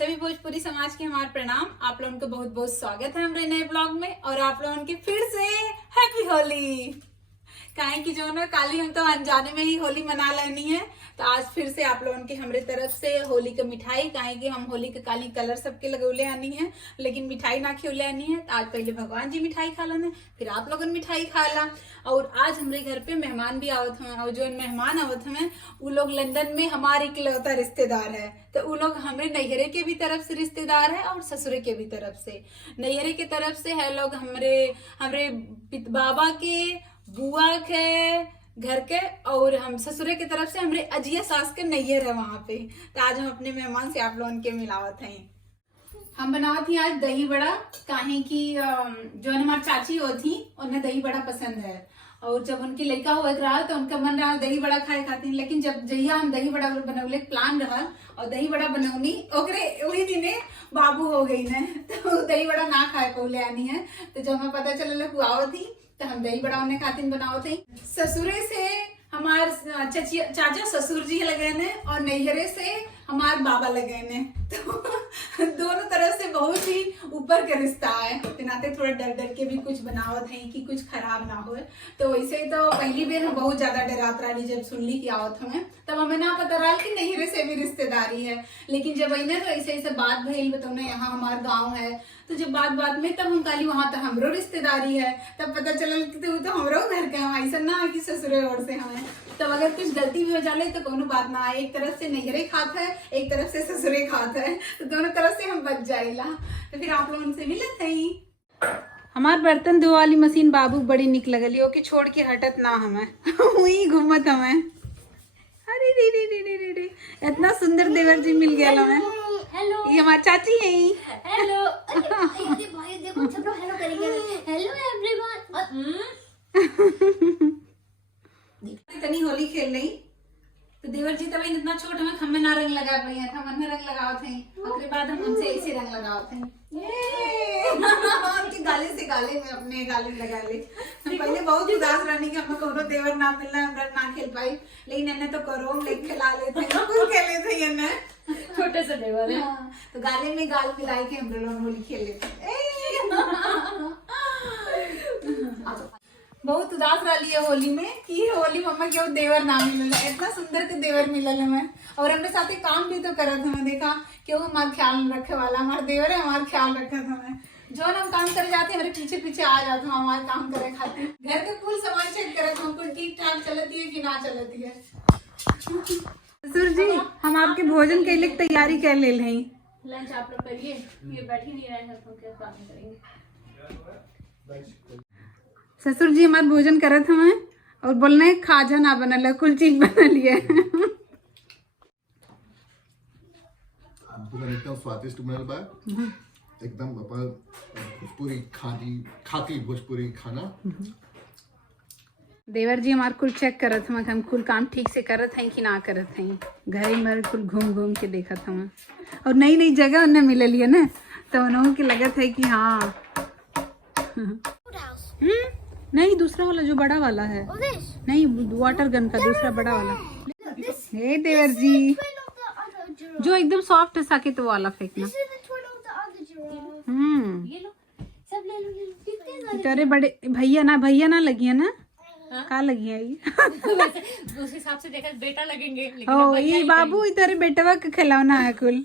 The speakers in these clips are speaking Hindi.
सभी भोजपुरी समाज के हमारे प्रणाम। आप लोगों को बहुत बहुत स्वागत है हमारे नए ब्लॉग में। और आप लोगों की फिर से हैप्पी होली। काहे की जो ना काली हम तो अनजाने में ही होली मना लेनी है, तो आज फिर से आप लोगों की हमारे तरफ से होली का मिठाई, काहे की हम होली के काली कलर सबके लगौले आनी है, लेकिन मिठाई ना खिले आनी है। तो आज पहले भगवान जी मिठाई खा लेना, फिर आप लोगों ने मिठाई खा ला। और आज हमारे घर पे मेहमान भी आवत हैं, और जो मेहमान आवत हैं वो लोग लंदन में हमारे इकलौता रिश्तेदार है। तो वो लोग हमारे नैहरे के भी तरफ से रिश्तेदार है और ससुरे के भी तरफ से। नैहरे के तरफ से है लोग हमारे बाबा के, बुआ के घर के, और हम ससुरे की तरफ से हमारे अजिया सास के नैहर है वहां पे। तो आज हम अपने मेहमान से आप लोगों के मिलावत हैं। हम बनावत थी आज दही बड़ा, काहे की जो हमारी चाची होती उन्हें दही बड़ा पसंद है। और जब उनकी लड़का हुआ रहा तो उनका मन रहा दही बड़ा खाए खातिर, लेकिन जब जहिया हम दही बड़ा बनवले प्लान रहा और दही बड़ा बनौनी ओकरे वही दिने बाबू हो गई ने, तो दही बड़ा ना खाए पौले आनी है। तो जब हमें पता चल हुआ थी तो हम दही बड़ा उन्हें खातिर बनाओ थे। ससुरे से हमारे चाचा ससुर जी लगे ने और नैहरे से हमारे बाबा लगे ने, तो दोनों तरफ से बहुत ही ऊपर का रिश्ता है। नाते थोड़ा डर डर के भी कुछ बनावत है कि कुछ खराब ना हो। तो वैसे ही तो पहली बार हम बहुत ज्यादा डरात रही जब सुनली की आवत हमें, तब हमें ना पता रहा कि नैहरे से भी रिश्तेदारी है। लेकिन जब अने तो ऐसे ऐसे बात भइल बताने यहाँ हमारा गाँव है, तो जब बात में तब हम काली वहां तो हमरो रिश्तेदारी है, तब पता चलल कि तो हमरो घर के हम, ऐसा ना है कि ससुरे ओर से हमें। तब अगर कुछ गलती भी हो जाले तो कोनो बात ना है, एक तरफ से नैहरे खात है एक तरफ से ससुरे खात है, तो दोनों तरफ से हम बच जाएला। तो फिर आप लोगों से मिलत है। हमार बर्तन धो वाली मशीन बाबू बड़ी निक लगली, ओके छोड़ के हटत ना हमें वही घूमत हमें। अरे रे रे रे रे रे, इतना सुंदर देवर जी मिल गया हमें। हेलो, ये हमारी चाची है। हेलो। अरे भाई देखो सब लोग हेलो करेंगे। Hello everyone. इतनी होली खेल रही तो देवर जी तब इतना छोट हमें खम्मे ना रंग लगा पाई है, हम मन में रंग लगाओ थे। उसके बाद हम उनसे ऐसे रंग लगाओ थे। उनकी गाली से गाली में अपने गाली लगा ले। हम पहले बहुत उदास रहनी कि हमें कोनो देवर ना मिलना, हम रंग ना खेल पाई, लेकिन इन्हें तो करो लेके खिला लेते हैं, कुछ खेले थे इन्हें छोटे से देवर है। तो गाले में गाल मिलाई के हम लोग होली खेल लेते। बहुत उदास रही है होली में कि होली मम्मा क्यों देवर ना मिलल, इतना सुंदर के देवर मिलल हमें। और हमारे साथ काम भी तो करत हमें, देखा क्यों हमारा ख्याल रखे वाला हमारे देवर है, हमारा ख्याल रखत हमें। जो हम काम करे जाते हमारे पीछे पीछे आ जाते हैं हमारे काम करे खातिर। घर के फुल सामान चेक करत हमको ठीक ठाक चलती है कि ना चलती है। ससुर जी हम आपके भोजन के लिए तैयारी कर ले रहे हैं। लंच आप लोग करिए, ये बैठ ही नहीं रहे हैं तो क्या बात करेंगे। ससुर जी हमारा भोजन करत हमें और बोलना है खाजा ना बनल है, कुल चीज बनल है। एकदम स्वादिष्ट बनल बा, एकदम अपन भोजपुरी खाती भोजपुरी खाना। देवर जी हमारे कुल चेक करत हम कुल काम ठीक से करत हैं कि ना करत हैं। घर में कुल घूम घूम के देखत हम, और नई नई जगह उन्हें मिलल है ना, तो उन्होंने की लगत है कि हाँ। नहीं दूसरा वाला जो बड़ा वाला है, नहीं वाटर गन का दूसरा बड़ा वाला। हे देवर जी जो एकदम सॉफ्ट है साके तो वाला फेंकना। ये लो सब ले लो। तेरे बड़े भैया ना लगी है ना, का लगी है ये? उस हिसाब से देखा बेटा लगेंगे, लेकिन ओ ये बाबू तेरे बेटवा का खिलौना है कुल।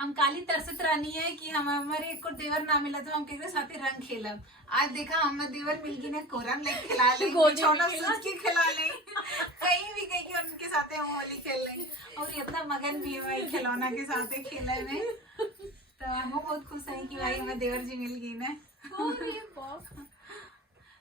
हम काली तरसत रानी है कि हम हमारे एक देवर ना मिला तो हम केकरे साथे रंग खेलब। आज देखा हमें देवर मिल गई ने कोरम लेके खिला ले, छोटा सूट के खिला ले, कहीं भी गई कि उनके साथे हम होली खेल ले। और इतना मगन भी है खिलौना के साथे खेले में, तो हम बहुत खुश हैं कि भाई हमें देवर जी मिल गई ने।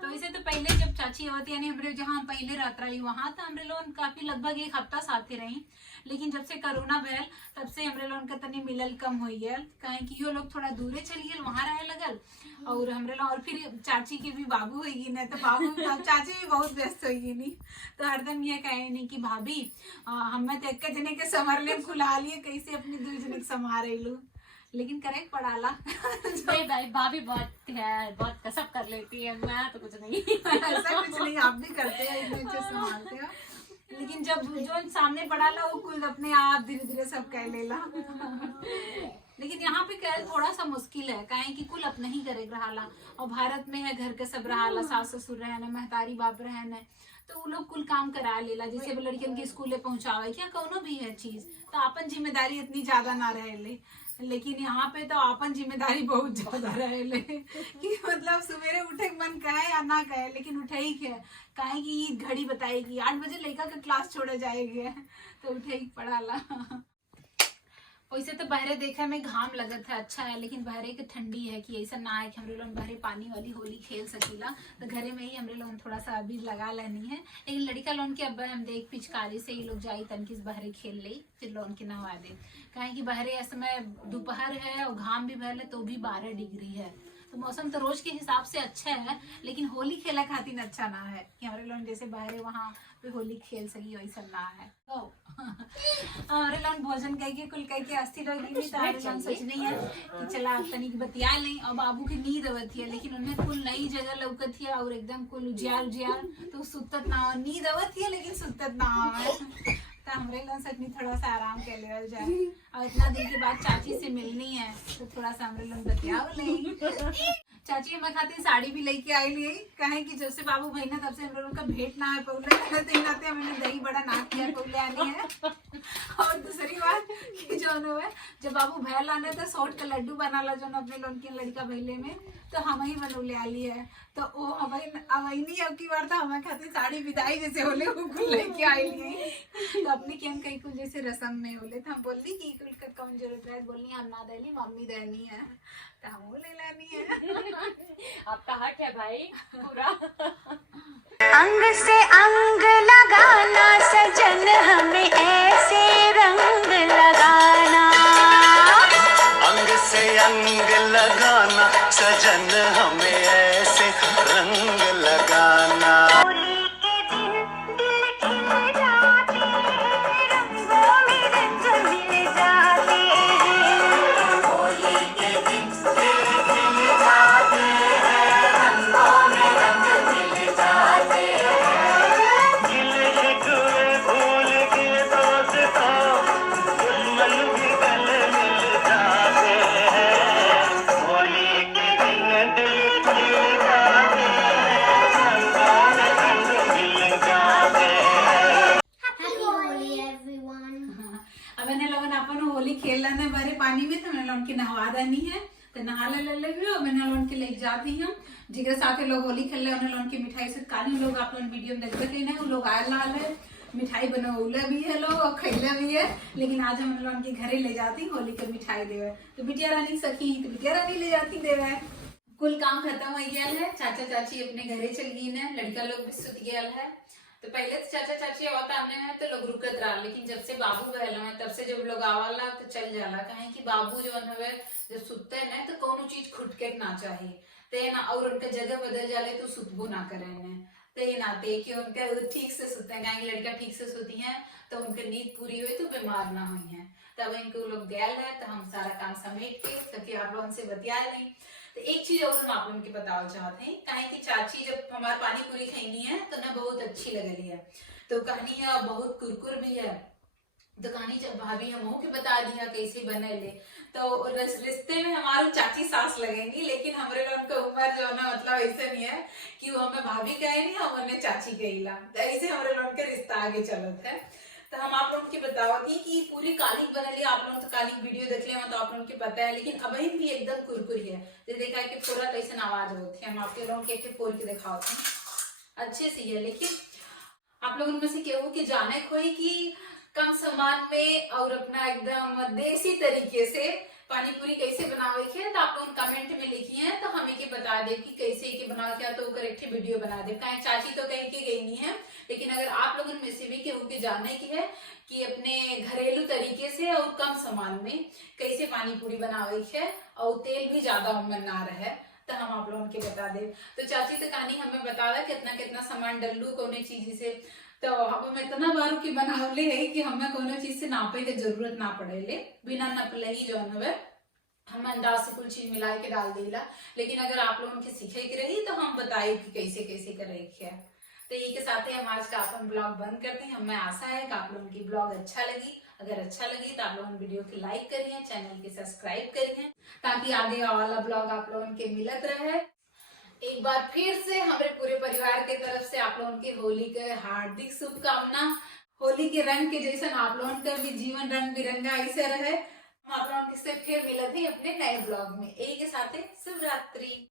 तो वैसे तो पहले जब चाची होती यानी हमरे जहाँ पहले रहत रही वहां तो हमरे लोग काफी लगभग एक हफ्ता साथे रही। लेकिन जब से कोरोना भयल तब से हमरे लोग का तनी मिलल कम हो गया, कहे कि यो लोग थोड़ा दूरे चली गए वहां रहे लगल। और हमरे लोग और फिर चाची के भी बाबू होगी ना, तो बाबू चाची भी बहुत व्यस्त होगी नहीं, तो हरदम ये कहे नहीं कि भाभी हमें तो एक जने के संभाल ले खुला लिए कैसे अपनी दो जने के संभाल लू। लेकिन करेक्ट पढ़ाला भाई भाभी बहुत है, बहुत कसब कर लेती है, मैं तो कुछ नहीं। ऐसा कुछ नहीं, आप भी करते हैं, इतने अच्छे संभालते हो। लेकिन लेकिन जब जो सामने पड़ा ला वो कुल अपने आप धीरे धीरे सब कह लेला। लेकिन यहाँ पे कह थोड़ा सा मुश्किल है, काहे कि कुल अपने ही करे रहाला, और भारत में है घर के सब रहाला, सास ससुर रहने, महतारी बाप रहने, तो वो लोग कुल काम करा लेला। जैसे लड़कियन के स्कूले पहुंचावे क्या कोनो भी है चीज, तो अपन जिम्मेदारी इतनी ज्यादा ना रहे। लेकिन यहाँ पे तो अपन जिम्मेदारी बहुत ज्यादा रहे कि मतलब सवेरे उठे मन कहे या ना कहे, लेकिन उठे ही के काहे कि घड़ी बताएगी 8 बजे लड़का का क्लास छोड़े जाएगी, तो उठे ही पढ़ाला। वैसे तो बहरे देखा में घाम लगत है, अच्छा है, लेकिन बहरे के ठंडी है कि ऐसा ना है कि हमरे लोग बहरे पानी वाली होली खेल सकीला, तो घरे में ही हमरे लोग थोड़ा सा अबीर लगा लेनी है। लेकिन लड़का लोन के अब हम देख पिचकारी से ही लोग जाई तनकिस बहरे खेल ले, फिर लोन के नहवा दे, काहे कि बहरे इस समय दोपहर है और घाम भी भरले तो भी 12 डिग्री है, तो मौसम तो रोज के हिसाब से अच्छा है, लेकिन होली खेला खातिर अच्छा ना है कि हमारे लोग जैसे बहरे वहाँ पे होली खेल सकी वैसा ना है। तो हमारे लोग भोजन करके कुल करके अस्थिर रह गई, तो हमारे लोग सोचनी है कि चला तनिक बतिया लें। और बाबू की नींद आवत है, लेकिन उन्हें कुल नई जगह लौकत है और एकदम कुल उजियार उजियार, तो सुतत ना हो, नींद आवत है लेकिन सुतत ना हो, तो हमरे लोग सचनी थोड़ा सा आराम कर ले जाए। और इतना दिन के बाद चाची से मिलनी है, तो थोड़ा सा हमरे लोग बतिया ले। चाची हमें खातिर साड़ी भी लेके आई ली, कहे कि जब से बाबू भाई ना तब से हम लोगों का भेंट ना है पौले नाते हमने दही बड़ा ना किया पौले आनी है। और दूसरी बात कि जो है जब बाबू भैल आने तो सोट का लड्डू बना ला जो अपने लोन की लड़का भैले में, तो हम ही बनौले आली है, तो वो अवैनी अब की बार तो हमें खातिर साड़ी विदाई जैसे होले वो कुल लेके आई ली, तो अपने के हम कहीं कुछ जैसे रस्म में होले, तो हम बोली कि कुल का कम जरूरत है, बोलनी हम ना देली मम्मी देनी है, तो हम ले लेनी है। आपका हक है भाई पूरा। अंग से अंग लगाना सजन हमें ऐसे रंग लगाना, अंग से अंग लगाना सजन हमें ऐसे रंग लगाना। होली के दिन दिल खिल जाते हैं, रंगों में रंग मिल जाते हैं। होली के दिन दिल खिल जाते हैं, रंगों में रंग मिल जाते हैं। गिले शिकवे भूल के दोस्तों दुश्मन भी गले मिल जाते हैं। होली के दिन दिल खिल जाते हैं, रंगों में रंग मिल जाते हैं। Happy Holi, everyone. अब इन्हें लोगन अपन होली खेल लेने बारे पानी में, तो मैंने लोगन की नहवा देनी है, तो नहा ले मैंने लोगन के ले जाती हूँ जिगर साथे लोग होली खेल ले, उन्हें लोगन की मिठाई से काली लोग आप लोग वीडियो में देखते कहीं वो लोग आए लाल है, मिठाई बनौले भी है लोग और खैले भी है, लेकिन आज हम लोगन के घरे ले जाती होली के मिठाई देवे, तो बिटिया रानी सखी तो बिटिया रानी ले जाती देवे। कुल काम खत्म हो गया है, चाचा चाची अपने घरे चल गई है, लड़का लोग भी सुत गया है, तो पहले तो चाचा चाची आवत आने हैं तो लोग रुकत रहा, लेकिन जब से बाबू रहला है तब से जब लोग आवाला तो चल जाला, कहे कि बाबू जो है जब सुतते हैं तो कोनो चीज खुटके ना चाहिए, ते ना और उनका जगह बदल जाले तो सुतबो ना करे ने, ते नाते कि उनका ठीक से सुतते हैं, कहेंगे लड़का ठीक से सोती है तो उनकी नींद पूरी हुई तो बीमार ना हुई है। तब इनको लोग गैल है, तो हम सारा काम समेट के ताकि आप लोगों से बतिया लें। तो एक चीज और हम आप लोगों की बताना चाहते हैं, कहे कि चाची जब हमारे पानी पूरी खाई है तो ना बहुत अच्छी लगली है, तो कहानी है बहुत कुरकुर भी है, तो कहानी जब भाभी हम के बता दिया कैसे बने ले, तो रिश्ते में हमारी चाची सास लगेंगी, लेकिन हमारे लोग का उम्र जो ना मतलब ऐसे नहीं है कि वो हमें भाभी कहे नहीं हम उन्हें चाची कहेला, तो ऐसे हमारे लोग का रिश्ता आगे चलता है। तो हम आप लोगों की बतावती कि पूरी कालिक बनली, आप लोग तो कालिक वीडियो देख ले तो आप लोगों की पता है, लेकिन अभी भी एकदम कुरकुरी है, तो देखा कि पूरा कैसे आवाज होती है, हम आपके लोगों के फोड़ के दिखाते हैं अच्छे से है। लेकिन आप लोगों में से केहू की जाने खोई कि कम सामान में और अपना एकदम देसी तरीके से पानी पूरी कैसे बनावे के, तो आप लोग कमेंट में लिखिए हैं तो हमें के बता दे कि कैसे के बनावे क्या, तो करेक्ट वीडियो बना दे, कहीं चाची तो कहीं की गई नहीं है, लेकिन अगर आप लोगों में से भी केहू के जानने की है कि अपने घरेलू तरीके से और कम सामान में कैसे पानी पूरी बनावे है और तेल भी ज्यादा उनमें ना रहे, तो हम आप लोगों के बता दे। तो चाची से कहानी हमें बता दा कितना कितना सामान डल्लू कोने चीज से, तो हम इतना बार की बनावले है कि हमें कोनो चीज से नापे की जरूरत ना पड़े ले, बिना नपले ही जो है हम अंदाज से कुछ चीज मिला के डाल देला, लेकिन अगर आप लोगों के सीखे की रही तो हम बताए कि कैसे कैसे करे है। तो यही के साथ ही हम आज का अपन ब्लॉग बंद करते हैं। हमें आशा है कि आप लोगों की ब्लॉग अच्छा लगी। अगर अच्छा लगी तो आप लोगों वीडियो की लाइक करिए, चैनल की सब्सक्राइब करिए, ताकि आगे वाला ब्लॉग आप लोगों के मिलत रहे। एक बार फिर से हमारे पूरे परिवार के तरफ से आप लोगों की होली के हार्दिक शुभकामना। होली के रंग के जैसा आप लोगों का भी जीवन रंग बिरंगा ऐसे रहे। हम आप लोगों से फिर मिलते हैं अपने नए ब्लॉग में। यही के साथ शुभ रात्रि।